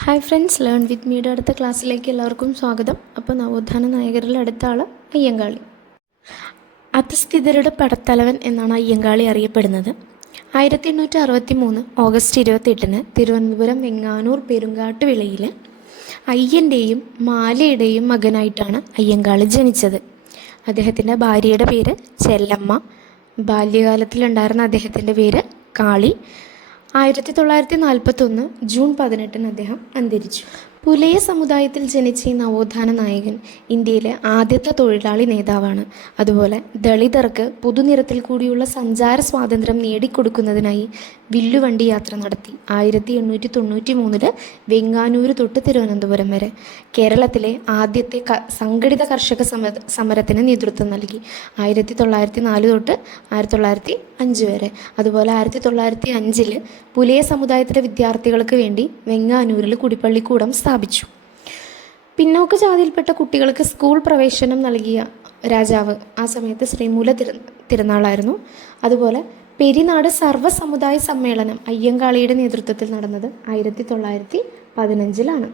Hi friends, learn with മീയുടെ അടുത്ത ക്ലാസ്സിലേക്ക് എല്ലാവർക്കും സ്വാഗതം. അപ്പോൾ നവോത്ഥാന നായകരിൽ അടുത്ത ആൾ അയ്യങ്കാളി. അധസ്ഥിതരുടെ പടത്തലവൻ എന്നാണ് അയ്യങ്കാളി അറിയപ്പെടുന്നത്. 1863 ഓഗസ്റ്റ് 28 തിരുവനന്തപുരം വെങ്ങാനൂർ പെരുങ്കാട്ടുവിളയിൽ അയ്യൻ്റെയും മാലയുടെയും മകനായിട്ടാണ് അയ്യങ്കാളി ജനിച്ചത്. അദ്ദേഹത്തിൻ്റെ ഭാര്യയുടെ പേര് ചെല്ലമ്മ. ബാല്യകാലത്തിലുണ്ടായിരുന്ന അദ്ദേഹത്തിൻ്റെ പേര് കാളി. 1941 ജൂൺ 18 അദ്ദേഹം അന്തരിച്ചു. പുലയ സമുദായത്തിൽ ജനിച്ച ഈ നവോത്ഥാന നായകൻ ഇന്ത്യയിലെ ആദ്യത്തെ തൊഴിലാളി നേതാവാണ്. അതുപോലെ ദളിതർക്ക് പൊതുനിരത്തിൽ കൂടിയുള്ള സഞ്ചാര സ്വാതന്ത്ര്യം നേടിക്കൊടുക്കുന്നതിനായി വില്ലുവണ്ടി യാത്ര നടത്തി. 1893 വെങ്ങാനൂർ തൊട്ട് തിരുവനന്തപുരം വരെ കേരളത്തിലെ ആദ്യത്തെ സംഘടിത കർഷക സമരത്തിന് നേതൃത്വം നൽകി. 1904 തൊട്ട് 1905 വരെ. അതുപോലെ 1905 പുലയ സമുദായത്തിലെ വിദ്യാർത്ഥികൾക്ക് വേണ്ടി വെങ്ങാനൂരിൽ കുടിപ്പള്ളിക്കൂടം സ്ഥാപിച്ചു. പിന്നോക്ക ജാതിയിൽപ്പെട്ട കുട്ടികൾക്ക് സ്കൂൾ പ്രവേശനം നൽകിയ രാജാവ് ആ സമയത്ത് ശ്രീമൂല തിരുനാളായിരുന്നു. അതുപോലെ പെരിനാട് സർവ്വസമുദായ സമ്മേളനം അയ്യങ്കാളിയുടെ നേതൃത്വത്തിൽ നടന്നത് 1915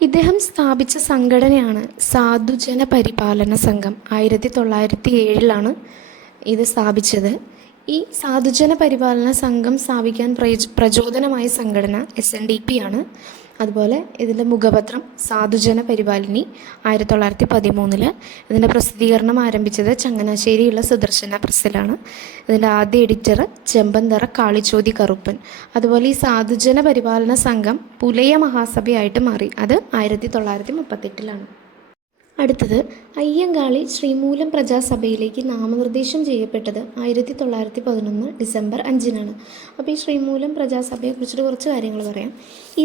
ഇദ്ദേഹം സ്ഥാപിച്ച സംഘടനയാണ് സാധുജന പരിപാലന സംഘം. 1907 ഇത് സ്ഥാപിച്ചത്. ഈ സാധുജന പരിപാലന സംഘം സ്ഥാപിക്കാൻ പ്രചോദനമായ സംഘടന SNDP ആണ്. അതുപോലെ ഇതിൻ്റെ മുഖപത്രം സാധുജന പരിപാലിനി. 1913 ഇതിൻ്റെ പ്രസിദ്ധീകരണം ആരംഭിച്ചത് ചങ്ങനാശ്ശേരിയുള്ള സുദർശന പ്രസ്സിലാണ്. ഇതിൻ്റെ ആദ്യ എഡിറ്റർ ചെമ്പന്തറ കാളിച്ചോതി കറുപ്പൻ. അതുപോലെ ഈ സാധുജന പരിപാലന സംഘം പുലയ മഹാസഭയായിട്ട് മാറി. അത് 1938 അടുത്തത് അയ്യങ്കാളി ശ്രീമൂലം പ്രജാസഭയിലേക്ക് നാമനിർദ്ദേശം ചെയ്യപ്പെട്ടത് 1911 ഡിസംബർ 5 അപ്പോൾ ഈ ശ്രീമൂലം പ്രജാസഭയെക്കുറിച്ചിട്ട് കുറച്ച് കാര്യങ്ങൾ പറയാം.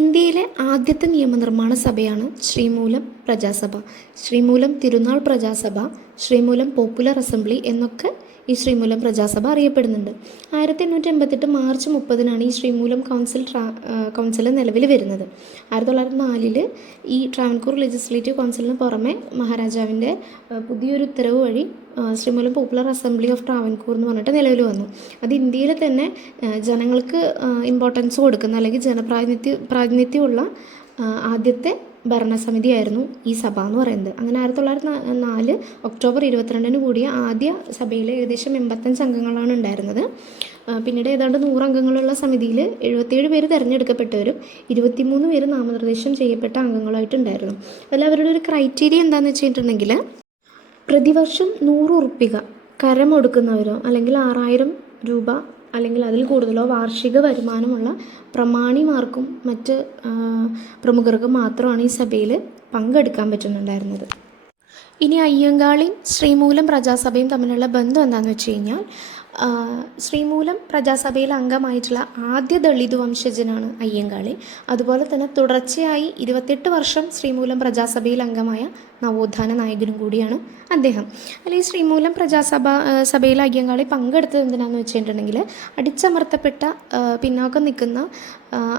ഇന്ത്യയിലെ ആദ്യത്തെ നിയമനിർമ്മാണ സഭയാണ് ശ്രീമൂലം പ്രജാസഭ. ശ്രീമൂലം തിരുനാൾ പ്രജാസഭ, ശ്രീമൂലം പോപ്പുലർ അസംബ്ലി എന്നൊക്കെ ഈ ശ്രീമൂലം പ്രജാസഭ അറിയപ്പെടുന്നുണ്ട്. 1888 മാർച്ച് 30 ഈ ശ്രീമൂലം കൗൺസിൽ നിലവിൽ വരുന്നത്. 1904 ഈ ട്രാവൻകൂർ ലെജിസ്ലേറ്റീവ് കൗൺസിലിന് പുറമെ മഹാരാജാവിൻ്റെ പുതിയൊരു ഉത്തരവ് വഴി Sreemoolam popular assembly of Travancore എന്ന് പറഞ്ഞിട്ട് നിലവിൽ വന്നു. അത് ഇന്ത്യയിൽ തന്നെ ജനങ്ങൾക്ക് ഇമ്പോർട്ടൻസ് കൊടുക്കുന്ന അല്ലെങ്കിൽ പ്രാതിനിധ്യമുള്ള ആദ്യത്തെ ഭരണസമിതിയായിരുന്നു ഈ സഭ എന്ന് പറയുന്നത്. അങ്ങനെ 1904 ഒക്ടോബർ 22 കൂടിയ ആദ്യ സഭയിൽ ഏകദേശം 85 അംഗങ്ങളാണ് ഉണ്ടായിരുന്നത്. പിന്നീട് ഏതാണ്ട് 100 അംഗങ്ങളുള്ള സമിതിയിൽ 77 പേര് തിരഞ്ഞെടുക്കപ്പെട്ടവരും 23 പേര് നാമനിർദ്ദേശം ചെയ്യപ്പെട്ട അംഗങ്ങളായിട്ടുണ്ടായിരുന്നു. അതിൽ അവരുടെ ഒരു ക്രൈറ്റീരിയ എന്താണെന്ന് വെച്ചിട്ടുണ്ടെങ്കിൽ പ്രതിവർഷം 100 ഉറുപ്പിക കരമൊടുക്കുന്നവരോ അല്ലെങ്കിൽ 6000 രൂപ അല്ലെങ്കിൽ അതിൽ കൂടുതലോ വാർഷിക വരുമാനമുള്ള പ്രമാണിമാർക്കും മറ്റ് പ്രമുഖർക്കും മാത്രമാണ് ഈ സഭയിൽ പങ്കെടുക്കാൻ പറ്റുന്നുണ്ടായിരുന്നത്. ഇനി അയ്യങ്കാളിയും ശ്രീമൂലം പ്രജാസഭയും തമ്മിലുള്ള ബന്ധം എന്താണെന്ന് വെച്ച് കഴിഞ്ഞാൽ ശ്രീമൂലം പ്രജാസഭയിൽ അംഗമായിട്ടുള്ള ആദ്യ ദളിത് വംശജനാണ് അയ്യങ്കാളി. അതുപോലെ തന്നെ തുടർച്ചയായി 28 വർഷം ശ്രീമൂലം പ്രജാസഭയിൽ അംഗമായ നവോത്ഥാന നായകനും കൂടിയാണ് അദ്ദേഹം. അല്ലെങ്കിൽ ശ്രീമൂലം സഭയിൽ അയ്യങ്കാളി പങ്കെടുത്തത് എന്തിനാണെന്ന് വെച്ചിട്ടുണ്ടെങ്കിൽ അടിച്ചമർത്തപ്പെട്ട പിന്നോക്കം നിൽക്കുന്ന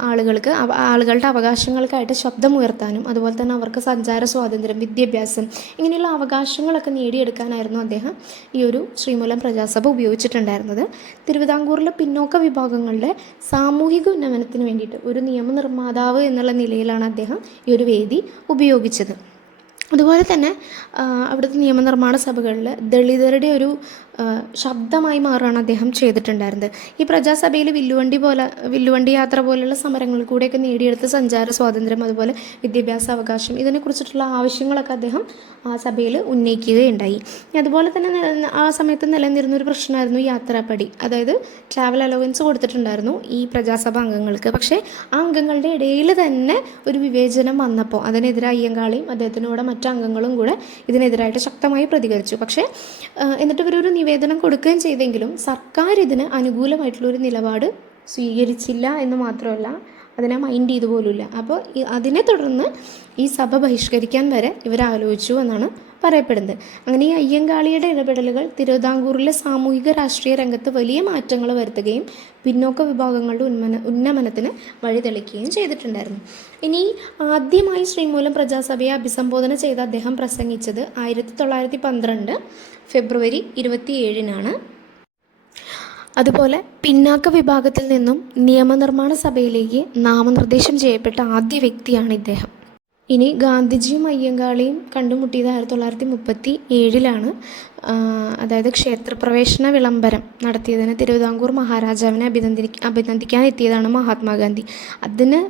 ആളുകളുടെ അവകാശങ്ങൾക്കായിട്ട് ശബ്ദമുയർത്താനും അതുപോലെ തന്നെ അവർക്ക് സഞ്ചാര സ്വാതന്ത്ര്യം, വിദ്യാഭ്യാസം ഇങ്ങനെയുള്ള അവകാശങ്ങളൊക്കെ നേടിയെടുക്കാനായിരുന്നു അദ്ദേഹം ഈ ഒരു ശ്രീമൂലം പ്രജാസഭ ഉപയോഗിച്ചിട്ടുണ്ടായിരുന്നത്. തിരുവിതാംകൂറിലെ പിന്നോക്ക വിഭാഗങ്ങളുടെ സാമൂഹിക ഉന്നമനത്തിന് വേണ്ടിയിട്ട് ഒരു നിയമനിർമ്മാതാവ് എന്നുള്ള നിലയിലാണ് അദ്ദേഹം ഈ ഒരു വേദി ഉപയോഗിച്ചത്. അതുപോലെ തന്നെ അവിടുത്തെ നിയമനിർമ്മാണ സഭകളിൽ ദളിതരുടെ ഒരു ശബ്ദമായി മാറുകയാണ് അദ്ദേഹം ചെയ്തിട്ടുണ്ടായിരുന്നത്. ഈ പ്രജാസഭയിൽ വില്ലുവണ്ടി യാത്ര പോലുള്ള സമരങ്ങളിൽ കൂടെയൊക്കെ നേടിയെടുത്ത സഞ്ചാര സ്വാതന്ത്ര്യം അതുപോലെ വിദ്യാഭ്യാസ അവകാശം ഇതിനെക്കുറിച്ചിട്ടുള്ള ആവശ്യങ്ങളൊക്കെ അദ്ദേഹം ആ സഭയിൽ ഉന്നയിക്കുകയുണ്ടായി. അതുപോലെ തന്നെ ആ സമയത്ത് നിലനിന്നിരുന്നൊരു പ്രശ്നമായിരുന്നു യാത്രാപ്പടി. അതായത് ട്രാവൽ അലവൻസ് കൊടുത്തിട്ടുണ്ടായിരുന്നു ഈ പ്രജാസഭ അംഗങ്ങൾക്ക്. പക്ഷേ ആ അംഗങ്ങളുടെ ഇടയിൽ തന്നെ ഒരു വിവേചനം വന്നപ്പോൾ അതിനെതിരെ അയ്യങ്കാളിയും അദ്ദേഹത്തിനോട് മറ്റു അംഗങ്ങളും കൂടെ ഇതിനെതിരായിട്ട് ശക്തമായി പ്രതികരിച്ചു. പക്ഷേ എന്നിട്ട് ഇവരൊരു നിവേദനം കൊടുക്കുകയും ചെയ്തെങ്കിലും സർക്കാർ ഇതിന് അനുകൂലമായിട്ടുള്ളൊരു നിലപാട് സ്വീകരിച്ചില്ല എന്ന് മാത്രമല്ല അതിനെ മൈൻഡ് ചെയ്തു പോലുമില്ല. അപ്പോൾ അതിനെ തുടർന്ന് ഈ സഭ ബഹിഷ്കരിക്കാൻ വരെ ഇവരാലോചിച്ചു എന്നാണ് പറയപ്പെടുന്നത്. അങ്ങനെ ഈ അയ്യങ്കാളിയുടെ ഇടപെടലുകൾ തിരുവിതാംകൂറിലെ സാമൂഹിക രാഷ്ട്രീയ രംഗത്ത് വലിയ മാറ്റങ്ങൾ വരുത്തുകയും പിന്നോക്ക വിഭാഗങ്ങളുടെ ഉന്നമനത്തിന് വഴിതെളിക്കുകയും ചെയ്തിട്ടുണ്ടായിരുന്നു. ഇനി ആദ്യമായി ശ്രീമൂലം പ്രജാസഭയെ അഭിസംബോധന ചെയ്ത് അദ്ദേഹം പ്രസംഗിച്ചത് 1912 ഫെബ്രുവരി 27 അതുപോലെ പിന്നാക്ക വിഭാഗത്തിൽ നിന്നും നിയമനിർമ്മാണ സഭയിലേക്ക് നാമനിർദ്ദേശം ചെയ്യപ്പെട്ട ആദ്യ വ്യക്തിയാണ് ഇദ്ദേഹം. ഇനി ഗാന്ധിജിയും അയ്യങ്കാളിയും കണ്ടുമുട്ടിയത് 1937 അതായത് ക്ഷേത്രപ്രവേശന വിളംബരം നടത്തിയതിന് തിരുവിതാംകൂർ മഹാരാജാവിനെ അഭിനന്ദിക്കാൻ എത്തിയതാണ് മഹാത്മാഗാന്ധി. അതിന്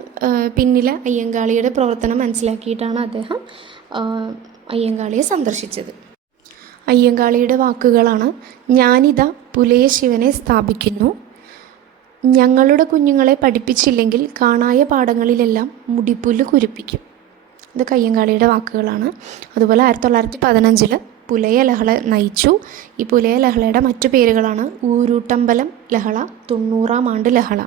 പിന്നിലെ അയ്യങ്കാളിയുടെ പ്രവർത്തനം മനസ്സിലാക്കിയിട്ടാണ് അദ്ദേഹം അയ്യങ്കാളിയെ സന്ദർശിച്ചത്. അയ്യങ്കാളിയുടെ വാക്കുകളാണ്: ഞാനിതാ പുലയ ശിവനെ സ്ഥാപിക്കുന്നു. ഞങ്ങളുടെ കുഞ്ഞുങ്ങളെ പഠിപ്പിച്ചില്ലെങ്കിൽ കാണായ പാടങ്ങളിലെല്ലാം മുടിപ്പുല്ല് കുരിപ്പിക്കും. ഇത് അയ്യങ്കാളിയുടെ വാക്കുകളാണ്. അതുപോലെ 1915 പുലയ ലഹള നയിച്ചു. ഈ പുലയ ലഹളയുടെ മറ്റു പേരുകളാണ് ഊരൂട്ടമ്പലം ലഹള, 90-ാം ആണ്ട് ലഹള.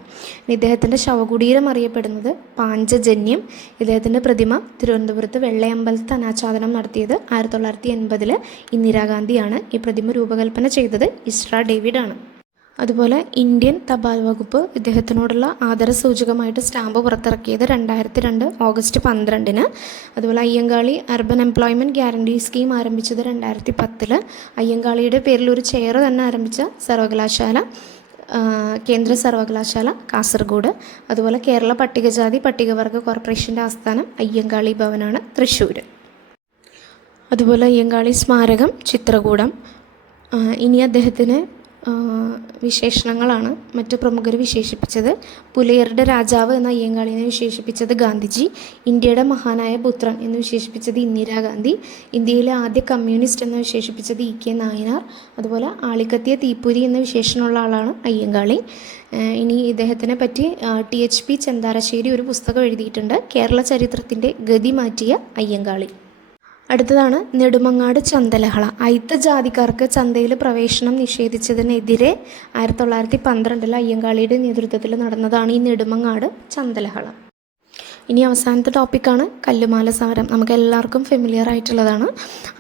ഇദ്ദേഹത്തിൻ്റെ ശവകുടീരം അറിയപ്പെടുന്നത് പാഞ്ചജന്യം. ഇദ്ദേഹത്തിൻ്റെ പ്രതിമ തിരുവനന്തപുരത്ത് വെള്ളയമ്പലത്ത് അനാച്ഛാദനം നടത്തിയത് 1980 ഇന്ദിരാഗാന്ധിയാണ്. ഈ പ്രതിമ രൂപകൽപ്പന ചെയ്തത് ഇസ്ര ഡേവിഡാണ്. അതുപോലെ ഇന്ത്യൻ തപാൽ വകുപ്പ് ഇദ്ദേഹത്തിനോടുള്ള ആദരസൂചകമായിട്ട് സ്റ്റാമ്പ് പുറത്തിറക്കിയത് 2002 ഓഗസ്റ്റ് 12. അതുപോലെ Ayyankali urban employment guarantee scheme ആരംഭിച്ചത് 2010. അയ്യങ്കാളിയുടെ പേരിൽ ഒരു ചെയർ തന്നെ ആരംഭിച്ച സർവകലാശാല കേന്ദ്ര സർവകലാശാല കാസർഗോഡ്. അതുപോലെ കേരള പട്ടികജാതി പട്ടികവർഗ കോർപ്പറേഷൻ്റെ ആസ്ഥാനം അയ്യങ്കാളി ഭവനാണ്, തൃശ്ശൂർ. അതുപോലെ അയ്യങ്കാളി സ്മാരകം ചിത്രകൂടം. ഇനി അദ്ദേഹത്തിന് വിശേഷണങ്ങളാണ് മറ്റു പ്രമുഖർ വിശേഷിപ്പിച്ചത്. പുലയരുടെ രാജാവ് എന്ന അയ്യങ്കാളിനെ വിശേഷിപ്പിച്ചത് ഗാന്ധിജി. ഇന്ത്യയുടെ മഹാനായ പുത്രൻ എന്ന് വിശേഷിപ്പിച്ചത് ഇന്ദിരാഗാന്ധി. ഇന്ത്യയിലെ ആദ്യ കമ്മ്യൂണിസ്റ്റ് എന്ന് വിശേഷിപ്പിച്ചത് ഇ കെ നായനാർ. അതുപോലെ ആളിക്കത്തിയ തീപ്പൊരി എന്ന വിശേഷണമുള്ള ആളാണ് അയ്യങ്കാളി. ഇനി ഇദ്ദേഹത്തിനെ പറ്റി THP ചെന്താരശ്ശേരി ഒരു പുസ്തകം എഴുതിയിട്ടുണ്ട്, കേരള ചരിത്രത്തിൻ്റെ ഗതി മാറ്റിയ അയ്യങ്കാളി. അടുത്തതാണ് നെടുമങ്ങാട് ചന്തലഹള. അയിത്ത ജാതിക്കാർക്ക് ചന്തയിൽ പ്രവേശനം നിഷേധിച്ചതിനെതിരെ 1912 അയ്യങ്കാളിയുടെ നേതൃത്വത്തിൽ നടന്നതാണ് ഈ നെടുമങ്ങാട് ചന്തലഹള. ഇനി അവസാനത്തെ ടോപ്പിക്കാണ് കല്ലുമാല സമരം. നമുക്ക് എല്ലാവർക്കും ഫെമിലിയർ ആയിട്ടുള്ളതാണ്.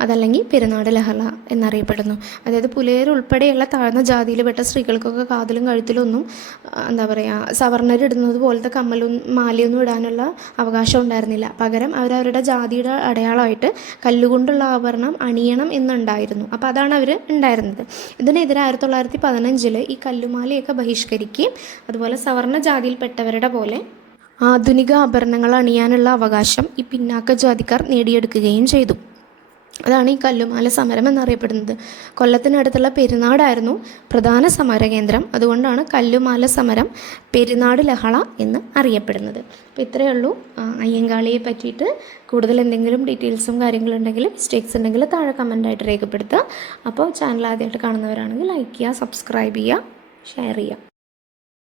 അതല്ലെങ്കിൽ പെരുന്നാട് ലഹള എന്നറിയപ്പെടുന്നു. അതായത് പുലയർ ഉൾപ്പെടെയുള്ള താഴ്ന്ന ജാതിയിൽപ്പെട്ട സ്ത്രീകൾക്കൊക്കെ കാതിലും കഴുത്തിലൊന്നും സവർണരിടുന്നത് പോലത്തെ കമ്മലും മാലയൊന്നും ഇടാനുള്ള അവകാശം ഉണ്ടായിരുന്നില്ല. പകരം അവരവരുടെ ജാതിയുടെ അടയാളമായിട്ട് കല്ലുകൊണ്ടുള്ള ആഭരണം അണിയണം എന്നുണ്ടായിരുന്നു. അപ്പോൾ അതാണ് അവർ ഉണ്ടായിരുന്നത്. ഇതിനെതിരെ 1915 ഈ കല്ലുമാലയൊക്കെ ബഹിഷ്കരിക്കുകയും അതുപോലെ സവർണ ജാതിയിൽപ്പെട്ടവരുടെ പോലെ ആധുനിക ആഭരണങ്ങൾ അണിയാനുള്ള അവകാശം ഈ പിന്നാക്ക ജാതിക്കാർ നേടിയെടുക്കുകയും ചെയ്തു. അതാണ് ഈ കല്ലുമാല സമരം എന്നറിയപ്പെടുന്നത്. കൊല്ലത്തിനടുത്തുള്ള പെരുന്നാടായിരുന്നു പ്രധാന സമരകേന്ദ്രം. അതുകൊണ്ടാണ് കല്ലുമാല സമരം പെരുന്നാട് ലഹള എന്ന് അറിയപ്പെടുന്നത്. അപ്പോൾ ഇത്രയേ ഉള്ളൂ അയ്യങ്കാളിയെ പറ്റിയിട്ട്. കൂടുതൽ എന്തെങ്കിലും ഡീറ്റെയിൽസും കാര്യങ്ങളുണ്ടെങ്കിൽ മിസ്റ്റേക്സ് ഉണ്ടെങ്കിൽ താഴെ കമൻ്റായിട്ട് രേഖപ്പെടുത്തുക. അപ്പോൾ ചാനൽ ആദ്യമായിട്ട് കാണുന്നവരാണെങ്കിൽ ലൈക്ക് ചെയ്യുക, സബ്സ്ക്രൈബ് ചെയ്യുക, ഷെയർ ചെയ്യുക.